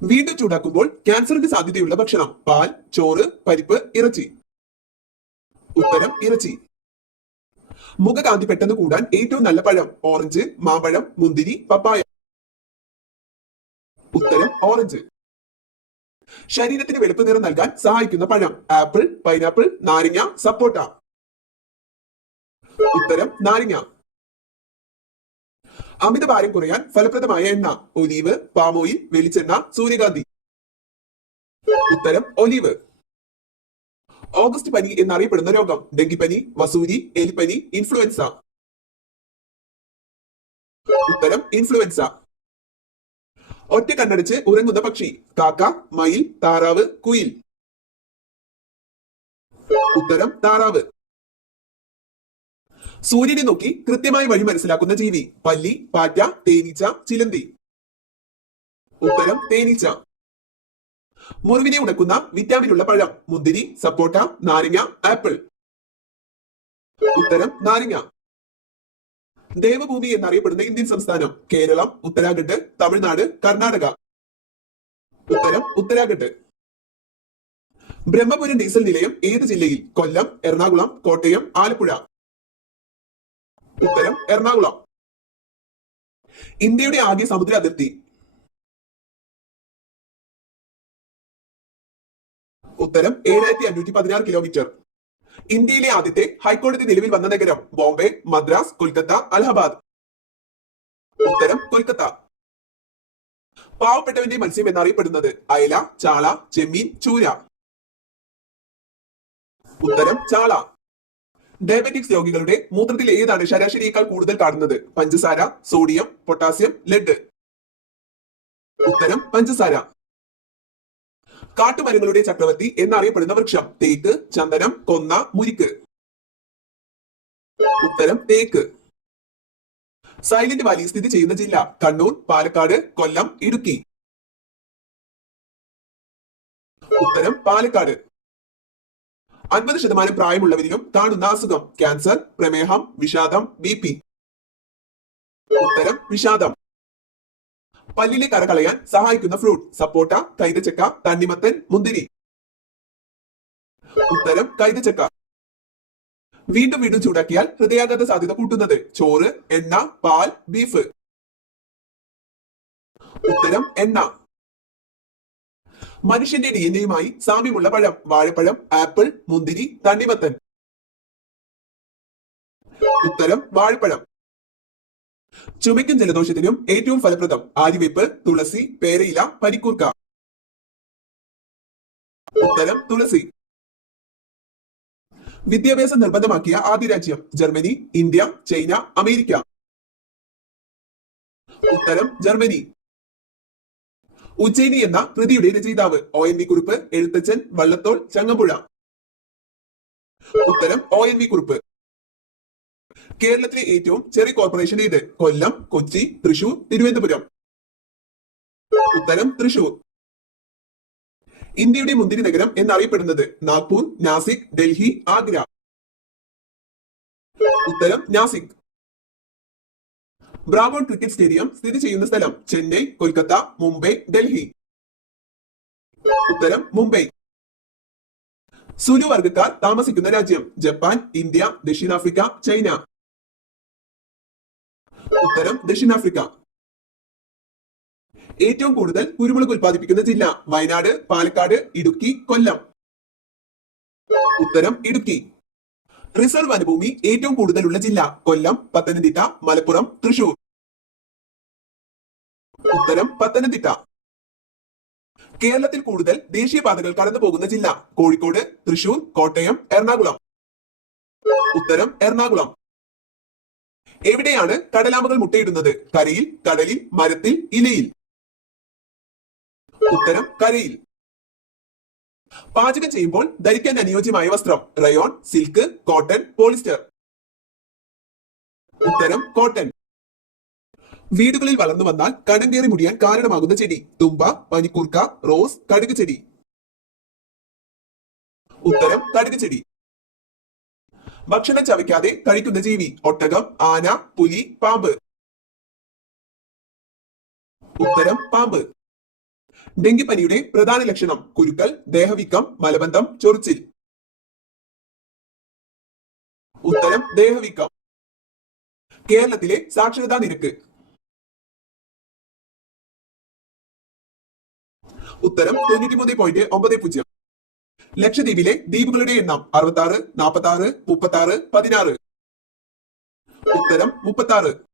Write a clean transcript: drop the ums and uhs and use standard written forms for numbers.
വീണ്ടും ചൂടാക്കുമ്പോൾ ക്യാൻസറിന് സാധ്യതയുള്ള ഭക്ഷണം: പാൽ, ചോറ്, പരിപ്പ്, ഇറച്ചി. ഉത്തരം ഇറച്ചി. മുഖകാന്തി പെട്ടെന്ന് കൂടാൻ ഏറ്റവും നല്ല പഴം: ഓറഞ്ച്, മാമ്പഴം, മുന്തിരി, പപ്പായ. ഉത്തരം ഓറഞ്ച്. ശരീരത്തിന് വെളുപ്പ് നിറം നൽകാൻ സഹായിക്കുന്ന പഴം: ആപ്പിൾ, പൈനാപ്പിൾ, നാരങ്ങ, സപ്പോട്ട. ഉത്തരം നാരങ്ങ. അമിതഭാരം കുറയാൻ ഫലപ്രദമായ എണ്ണ: ഒലീവ്, പാം ഓയിൽ, വെളിച്ചെണ്ണ, സൂര്യകാന്തി. ഉത്തരം ഒലീവ്. ഓഗസ്റ്റ് പനി എന്നറിയപ്പെടുന്ന രോഗം: ഡെങ്കിപ്പനി, വസൂരി, എലിപ്പനി, ഇൻഫ്ലുവൻസ. ഉത്തരം ഇൻഫ്ലുവൻസ. ഒറ്റ കണ്ണടച്ച് ഉറങ്ങുന്ന പക്ഷി: കാക്ക, മയിൽ, താറാവ്, കുയിൽ. ഉത്തരം താറാവ്. സൂര്യനെ നോക്കി കൃത്യമായി വഴി മനസ്സിലാക്കുന്ന ജീവി: പല്ലി, പാറ്റ, തേനീച്ച, ചിലന്തി. ഉത്തരം തേനീച്ച. മുറിവിനെ ഉണക്കുന്ന വിറ്റാമിൻ ഉള്ള പഴം: മുന്തിരി, സപ്പോട്ട, നാരങ്ങ, ആപ്പിൾ. ഉത്തരം നാരങ്ങ. ദേവഭൂമി എന്നറിയപ്പെടുന്ന ഇന്ത്യൻ സംസ്ഥാനം: കേരളം, ഉത്തരാഖണ്ഡ്, തമിഴ്നാട്, കർണാടക. ഉത്തരം ഉത്തരാഖണ്ഡ്. ബ്രഹ്മപുരം ഡീസൽ നിലയം ഏത് ജില്ലയിൽ? കൊല്ലം, എറണാകുളം, കോട്ടയം, ആലപ്പുഴ. ഉത്തരം എറണാകുളം. ഇന്ത്യയുടെ ആകെ സമുദ്ര അതിർത്തി? ഉത്തരം 7516 കിലോമീറ്റർ. ഇന്ത്യയിലെ ആദ്യത്തെ ഹൈക്കോടതി നിലവിൽ വന്ന നഗരം: ബോംബെ, മദ്രാസ്, കൊൽക്കത്ത, അലഹബാദ്. ഉത്തരം കൊൽക്കത്ത. പാവപ്പെട്ടവന്റെ മത്സ്യം എന്നറിയപ്പെടുന്നത്: അയല, ചാള, ചെമ്മീൻ, ചൂര. ഉത്തരം ചാള. ഡയബറ്റിക്സ് രോഗികളുടെ മൂത്രത്തിൽ ഏതാണ് ശരാശരിയേക്കാൾ കൂടുതൽ കാണുന്നത്? പഞ്ചസാര, സോഡിയം, പൊട്ടാസ്യം, ലെഡ്. ഉത്തരം പഞ്ചസാര. കാട്ടുമരങ്ങളുടെ ചക്രവർത്തി എന്നറിയപ്പെടുന്ന വൃക്ഷം: തേക്ക്, ചന്ദനം, കൊന്ന, മുരിക്ക്. ഉത്തരം തേക്ക്. സൈലന്റ് വാലി സ്ഥിതി ചെയ്യുന്ന ജില്ല: കണ്ണൂർ, പാലക്കാട്, കൊല്ലം, ഇടുക്കി. ഉത്തരം പാലക്കാട്. 50% പ്രായമുള്ളവരിലും കാണുന്ന അസുഖം: ക്യാൻസർ, പ്രമേഹം, വിഷാദം, BP. ഉത്തരം വിഷാദം. പല്ലിലെ കറ കളയാൻ സഹായിക്കുന്ന ഫ്രൂട്ട്: സപ്പോട്ട, കൈതച്ചക്ക, തണ്ണിമത്തൻ, മുന്തിരി. ഉത്തരം കൈതച്ചക്ക. വീണ്ടും വീണ്ടും ചൂടാക്കിയാൽ ഹൃദയാഘാത സാധ്യത കൂട്ടുന്നത്: ചോറ്, എണ്ണ, പാൽ, ബീഫ്. ഉത്തരം എണ്ണ. മനുഷ്യന്റെ DNA സാമ്യമുള്ള പഴം: വാഴപ്പഴം, ആപ്പിൾ, മുന്തിരി, തണ്ണിമത്തൻ. ഉത്തരം വാഴപ്പഴം. ചുമയ്ക്കും ജലദോഷത്തിനും ഏറ്റവും ഫലപ്രദം: ആര്യവേപ്പ്, തുളസി, പേരയില, പനിക്കൂർക്ക. ഉത്തരം തുളസി. വിദ്യാഭ്യാസം നിർബന്ധമാക്കിയ ആദ്യ രാജ്യം: ജർമ്മനി, ഇന്ത്യ, ചൈന, അമേരിക്ക. ഉത്തരം ജർമ്മനി. ഉജ്ജയിനി എന്ന കൃതിയുടെ രചയിതാവ്: ONV കുറുപ്പ്, എഴുത്തച്ഛൻ, വള്ളത്തോൾ, ചങ്ങമ്പുഴ. ഉത്തരം ONV കുറുപ്പ്. കേരളത്തിലെ ഏറ്റവും ചെറിയ കോർപ്പറേഷൻ ഏത്? കൊല്ലം, കൊച്ചി, തൃശൂർ, തിരുവനന്തപുരം. ഉത്തരം തൃശൂർ. ഇന്ത്യയുടെ മുന്തിരി നഗരം എന്നറിയപ്പെടുന്നത്: നാഗ്പൂർ, നാസിക്, ഡൽഹി, ആഗ്ര. ഉത്തരം നാസിക്. ബ്രാവോൺ ക്രിക്കറ്റ് സ്റ്റേഡിയം സ്ഥിതി ചെയ്യുന്ന സ്ഥലം: ചെന്നൈ, കൊൽക്കത്ത, മുംബൈ, ഡൽഹി. ഉത്തരം മുംബൈ. സുലു വർഗക്കാർ താമസിക്കുന്ന രാജ്യം: ജപ്പാൻ, ഇന്ത്യ, ദക്ഷിണാഫ്രിക്ക, ചൈന. ഉത്തരം ദക്ഷിണാഫ്രിക്ക. ഏറ്റവും കൂടുതൽ കുരുമുളക് ഉൽപ്പാദിപ്പിക്കുന്ന ജില്ല: വയനാട്, പാലക്കാട്, ഇടുക്കി, കൊല്ലം. ഉത്തരം ഇടുക്കി. റിസർവ് വനഭൂമി ഏറ്റവും കൂടുതലുള്ള ജില്ല: കൊല്ലം, പത്തനംതിട്ട, മലപ്പുറം, തൃശൂർ. ഉത്തരം പത്തനംതിട്ട. കേരളത്തിൽ കൂടുതൽ ദേശീയപാതകൾ കടന്നു പോകുന്ന ജില്ല: കോഴിക്കോട്, തൃശൂർ, കോട്ടയം, എറണാകുളം. ഉത്തരം എറണാകുളം. എവിടെയാണ് കടലാമകൾ മുട്ടയിടുന്നത്? കരയിൽ, കടലിൽ, മരത്തിൽ, ഇലയിൽ. ഉത്തരം കരയിൽ. പാചകം ചെയ്യുമ്പോൾ ധരിക്കാൻ അനുയോജ്യമായ വസ്ത്രം: റയോൺ, സിൽക്ക്, കോട്ടൺ, പോളിസ്റ്റർ. ഉത്തരം കോട്ടൺ. വീടുകളിൽ വളർന്നു വന്നാൽ കടം കയറി മുടിയാൻ കാരണമാകുന്ന ചെടി: തുമ്പ, പനിക്കൂർക്ക, റോസ്, കടുക് ചെടി. ഉത്തരം കടുക് ചെടി. ഭക്ഷണം ചവയ്ക്കാതെ കഴിക്കുന്ന ജീവി: ഒട്ടകം, ആന, പുലി, പാമ്പ്. ഉത്തരം പാമ്പ്. ഡെങ്കിപ്പനിയുടെ പ്രധാന ലക്ഷണം കുരുക്കൽ, ദേഹവീക്കം, മലബന്ധം, ചൊറിച്ചിൽ. ഉത്തരം ദേഹവീക്കം. കേരളത്തിലെ സാക്ഷരതാ നിരക്ക്. ഉത്തരം 93.90. ലക്ഷദ്വീപിലെ ദ്വീപുകളുടെ എണ്ണം 66, 46, 36, 16. ഉത്തരം 36.